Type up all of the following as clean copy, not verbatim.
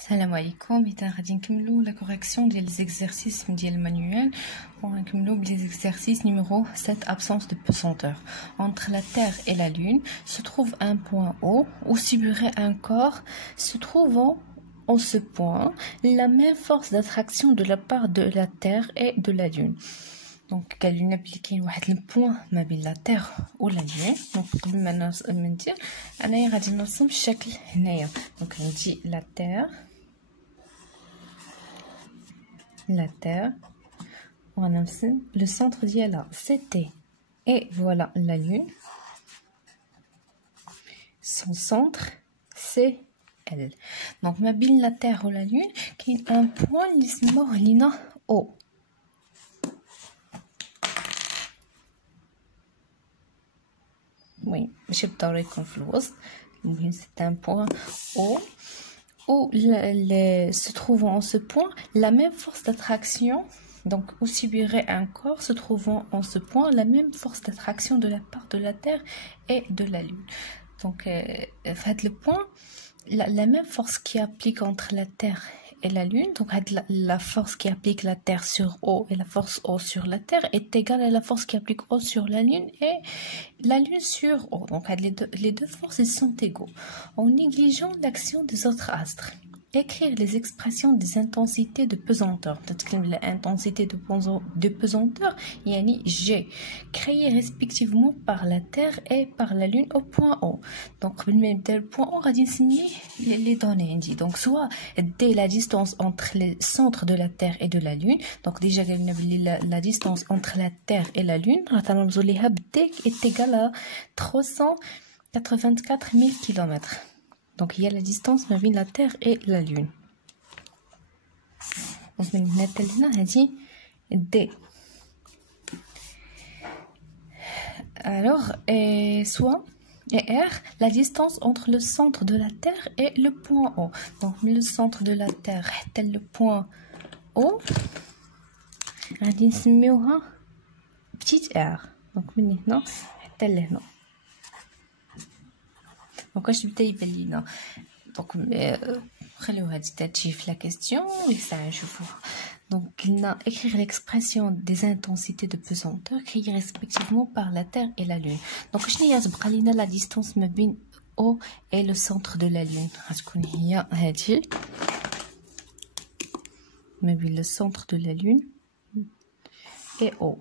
السلام عليكم. إذا غادي نكملو لا كوريكسيون ديال لي زيكزارسيس ديال المانيوال ونكملو بلي زيكزارسيس numéro 7 absence de pesanteur. Entre la Terre et la Lune se trouve un point haut où subirait un corps se trouvant en ce point la même force d'attraction de la part de la Terre et de la Lune. Donc قالوا لنا بلي كاين واحد البوين ما بين لا تير ولا لين. دونك قبل ما ندير انايا غادي نرسم الشكل هنايا. دونك عندي لا terre ونرسم le centre ديالها c'était et voilà la lune, son centre c'est elle. donc ما بين la terre و la lune كاين un point اللي سموه لينا O. oui ماشي بالضروري يكون في الوسط، المهم c'est un point O où se trouvant en ce point la même force d'attraction, donc où subirait un corps se trouvant en ce point la même force d'attraction de la part de la Terre et de la Lune. Donc faites le point, la même force qui applique entre la Terre et la Lune, donc la force qui applique la Terre sur O et la force O sur la Terre est égale à la force qui applique O sur la Lune et la Lune sur O. Donc les deux forces ils sont égaux. En négligeant l'action des autres astres, écrire les expressions des intensités de pesanteur. L'intensité de pesanteur yani G, créées respectivement par la Terre et par la Lune au point O. Donc le point O غادي نسميه les données عندي. Donc soit dès la distance entre les centres de la Terre et de la Lune. Donc déjà قلنا بلي la distance entre la Terre et la Lune غنرمزوا ليها بديك est égale à 384 000 km. Donc il y a la distance entre la Terre et la Lune. Donc maintenant هذه D. Alors soit R, la distance entre le centre de la Terre et le point O. Donc le centre de la Terre حتى le point O غادي نسميوها petite r. Donc من هنا حتى لهنا. Donc واش بدا يبان لينا. دونك خليو هاد تجي في لا كيسيون ولسا نشوفوها. Donc قلنا écrire l'expression des intensités de pesanteur créées respectivement par la Terre et la Lune. Donc شنو هي تبقى لينا la distance ما بين O et le centre de la Lune. غتكون هي هادي ما بين le centre de la Lune et O.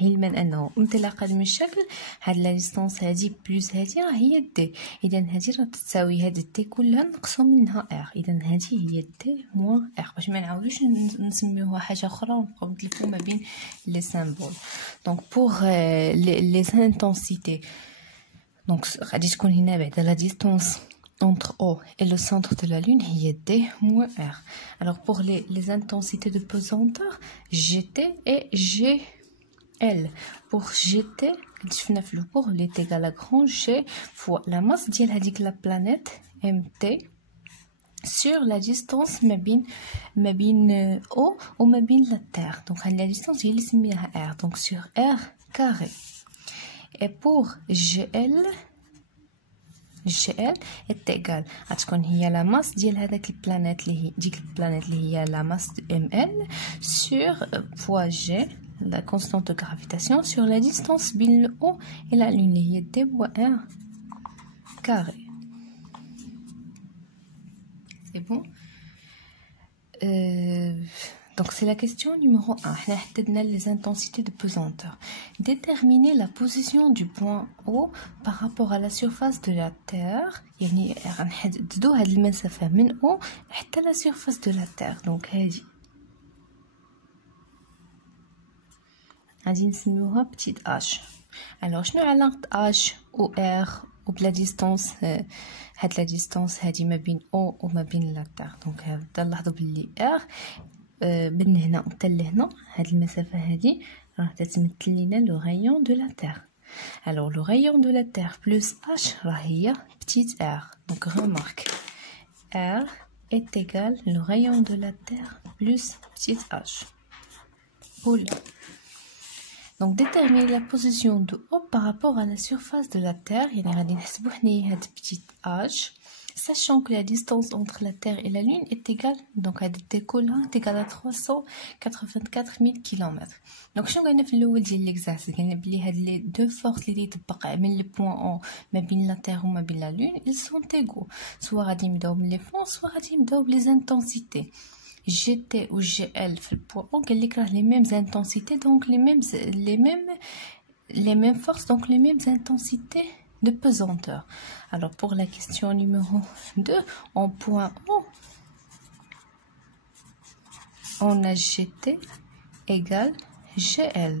علما انه انطلاقا من الشكل هاد لا ديستانس هادي بلس هادي راه هي دي، اذا هادي راه تساوي هاد دي كلها نقصوا منها ار، اذا هادي هي دي موان ار باش ما نعاودوش نسميوها حاجه اخرى ونبقاو نتلفوا ما بين لي سامبول. دونك بوغ لي انتنسيتي دونك غادي تكون هنا بعدا لا ديستانس entre O et le centre de la Lune, il y a D moins R. Alors pour les intensités de pesanteur, GT et GL. Pour GT, pour il est égal à grand G fois la masse de la planète MT sur la distance ma bin O ou ma bin la Terre. Donc la distance il est mis à R, donc sur R carré. Et pour GL est égal à ce qu'on y a la masse de la planète اللي هي la masse ml sur fois G, la constante de gravitation, sur la distance entre le O et la Lune اللي هي D fois R carré. C'est bon. Donc c'est la question numéro 1. On a déterminé les intensités de pesanteur. Déterminer la position du point O par rapport à la surface de la Terre. يعني غنحددوا هاد المسافة من O حتى la surface de la Terre. Donc هادي غادي نسميوها petite h. Alors شنو علاقة h و r و بلا ديستانس هاد لا ديستانس هادي ما بين O وما بين la Terre. Donc هبدا نلاحظوا بلي r من هنا حتى لهنا هاد المسافة هادي راه تتمثل لينا لو rayon de la Terre. Alors le rayon de la Terre plus h راه هي petite r. Donc remarque r est égal le rayon de la Terre plus petite h. Voilà. Donc déterminer la position de O par rapport à la surface de la Terre. يعني غادي نحسبوا حنايا هاد petite h sachant que la distance entre la Terre et la Lune est égale, donc à des colonnes est égale à 384 000 km. Donc شنو قلنا في الاول ديال l'exercice قلنا بلي هاد لي deux forces اللي تطبق من le point O ما بين la Terre وما بين la Lune ils sont égaux soit غادي نبداو من les forces soit غادي نبداو بلي intensités. GT ou GL في le point O قال لك راه les mêmes intensités donc les mêmes forces donc les mêmes intensités de pesanteur. Alors pour la question numéro 2, en point O, on a GT égale GL.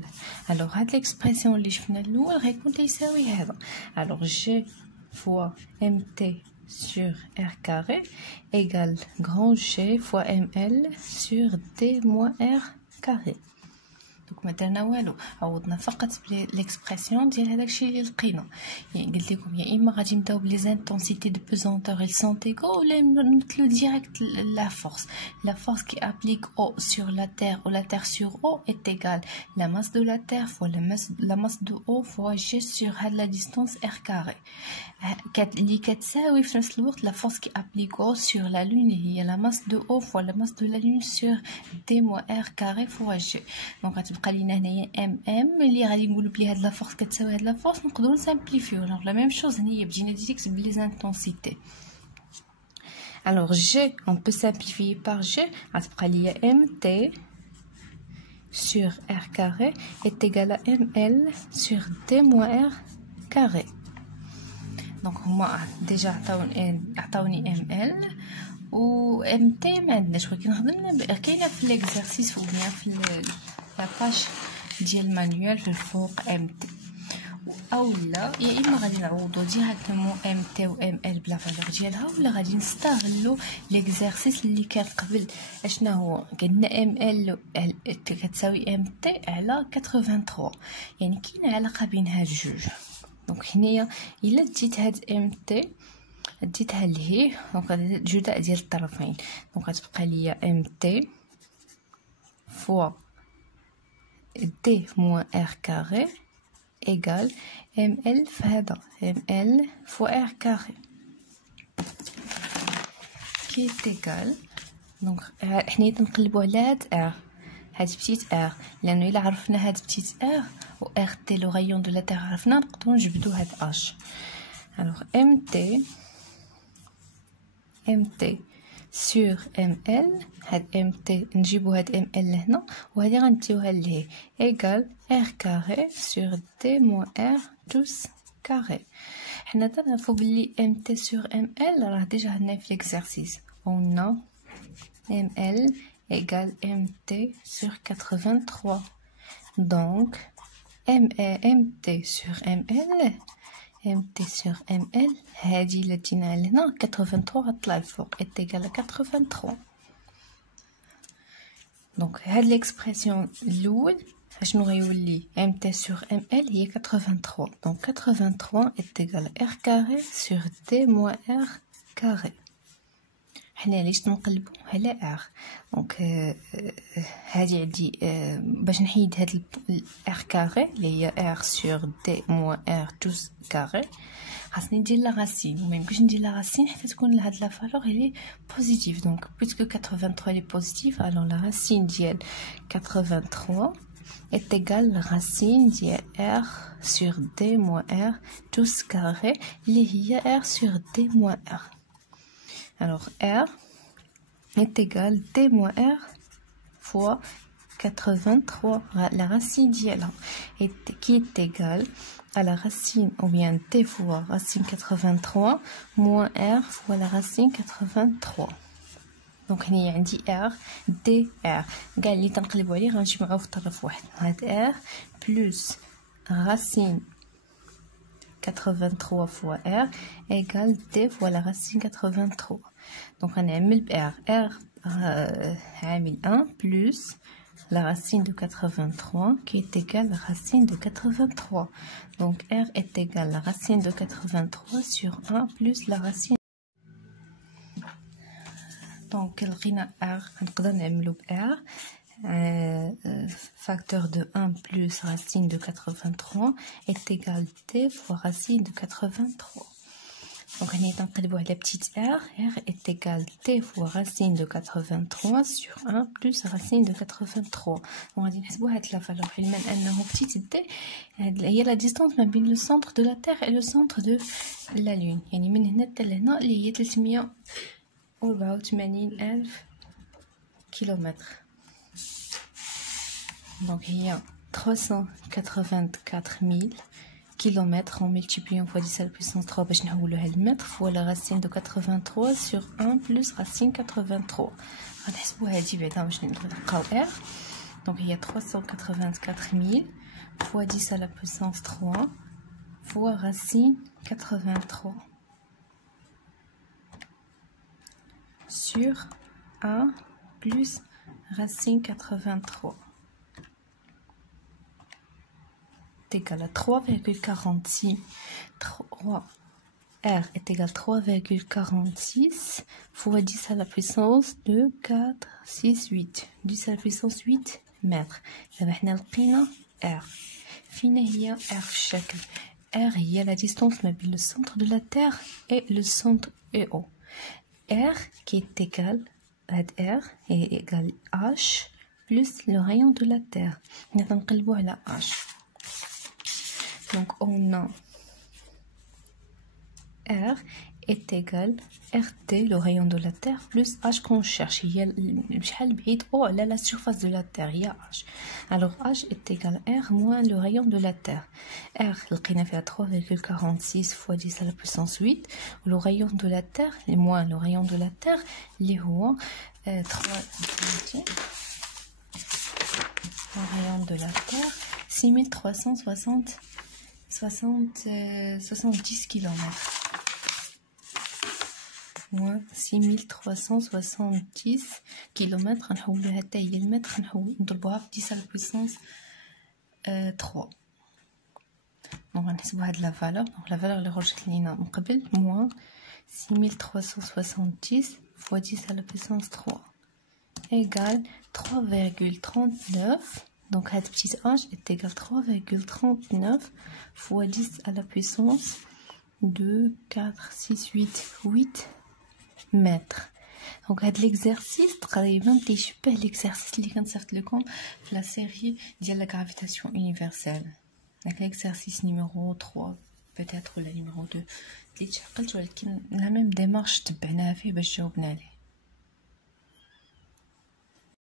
Alors هاد l'expression اللي شفنا الأول غيكون تيساوي هذا. Alors G fois MT sur R carré égale grand G fois ML sur D moins R carré. دوك ما درنا والو، عوضنا فقط ليكسبرسيون ديال هذاك الشيء اللي لقينا. يعني قلت لكم يا اما غادي نبداو بلي زانتونسيتي دو بوزونتور ils sont égaux ولا نمثلو ديريكت la force qui applique O sur la terre ou la terre sur O est égale la masse de la terre fois la masse de O fois G sur la distance R carré اللي كتساوي في نفس الوقت la force qui applique O sur la lune هي la masse de O fois la masse de la lune sur D moins R carré fois G. Donc غتبقى لينا هنايا ام اللي غادي نقولوا بلي هاد لا فورس كتساوي هاد لا فورس نقدروا نسامبليفيو دونك لا ميم شوز هنايا بدينا ديريكت بلي زانتونسيتي. Alors G on peut simplifier par G غتبقى ليا MT sur R carré est égal à ML sur D moins R carré. Donc هما ديجا عطاوني ML و MT ما عندناش ولكن خدمنا كاينه في ليكزارسيس وبيان في لاباج ديال المانيوال في الفوق MT او لا يا اما غادي نعوضو ديريكتومون MT و ML بلا فالور ديالها ولا غادي نستغلو ليكزارسيس اللي كان قبل. اشنا هو قلنا ML كتساوي MT على 83 يعني كاينه علاقه بين هاد الجوج. دونك هنايا الا ديت هاد MT ديتها لهي دونك جداء ديال الطرفين دونك غتبقى ليا MT فوا D moins R carré égale ML في هذا ML fois R carré qui est égal دونك حنا تنقلبوا على هاد R هاد بتيت R لانه الا عرفنا هاد بتيت R و RT لو غايون دو لا تير عرفنا نقدروا نجبدوا هاد H. alors MT sur ML هاد MT نجيبو هاد ML لهنا وهادي غنديوها لهي égal R carré sur D moins R tous carré. حنا تنعرفو بلي MT sur ML راه ديجا هنا في l'exercice on a ML égale MT sur 83 donc MT sur ML MT sur ML هادي اللي جينا لهنا 83 غطلع الفوق est égal à 83. دونك هاد ليكسبرسيون الاول اشنو غيولي MT sur ML هي 83 donc 83 est égal à R carré sur D moins R carré. حنا علاش نقلبو على R دونك هادي عندي باش نحيد هاد R carré اللي هي R sur D moins R tous carré خاصني ندير لا راسين وما يمكنش ندير لا راسين حتى تكون هاد لا فالور هي بوزيتيف دونك بويسكو 83 لي بوزيتيف الوغ لا راسين ديال 83 est égal la racine ديال R sur D moins R tous carré اللي هي R sur D moins R. Alors R est égal D moins R fois 83 la racine d'IA qui est égale à la racine ou bien D fois racine 83 moins R fois la racine 83. donc هنا عندي R DR كاع اللي تنقلبوا عليه غنجمعوه في طرف واحد هاد R plus racine 83 fois R égale D fois la racine 83. donc غنعمل ب R عامل 1 plus la racine de 83 qui est égale à la racine de 83. donc R est égal à la racine de 83 sur 1 plus la racine. donc لقينا R نقدر نعملو ب R facteur de 1 plus racine de 83 est égal D fois racine de 83. Donc, on va la petite r. R est égal t fois racine de 83 sur 1 plus racine de 83. On va dire que la valeur petite t, il y a la distance entre le centre de la Terre et le centre de la Lune. يعني من هنا حتى لهنا اللي هي 384,000 kilomètres. Donc, il y a 384 000 kilomètres en multipliant fois 10 à la puissance 3 باش نحولوها المتر fois la racine de 83 sur 1 plus racine 83. غنحسبوها هادي بعدا باش نلقاو r. Donc il y a 384 000 fois 10 à la puissance 3 fois racine 83 sur 1 plus racine 83 est égal à 3,46. R est égal à 3,46 fois 10 à la puissance de 4, 6, 8. 10 à la puissance 8 mètres. دابا حنا لقينا R. فين هي R في الشكل؟ R هي la distance ما بين le centre de la Terre et le centre EO. R qui est égal à R est égal à H plus le rayon de la Terre. On va نقلبوا على H. Donc on a R est égal à RT, le rayon de la Terre, plus H qu'on cherche. Il y a la surface de la Terre, il y a H. Alors H est égal à R moins le rayon de la Terre. R, le fait à 3,46 fois 10 à la puissance 8. Le rayon de la Terre, moins le rayon de la Terre, les hauts, 3, le rayon de la Terre, 6370 km. moins 6370 km. نحولوها حتى هي المتر نضربوها في 10 à la puissance 3. دونك غنحسبوا هاد لا فالور. دونك لا فالور اللي خرجت لينا من قبل moins 6370 fois 10 à la puissance 3 égale 3,39. Donc cette petite h est égale à 3,39 fois 10 à la puissance de 4, 6, 8 mètres. Donc l'exercice تقريبا تيشبه l'exercice اللي كنصيفط لكم في la série ديال la gravitation universelle. Donc l'exercice numéro 3 peut-être ولا numéro 2 اللي تعقلت ولكن la même démarche تبعناها فيه باش جاوبنا عليه.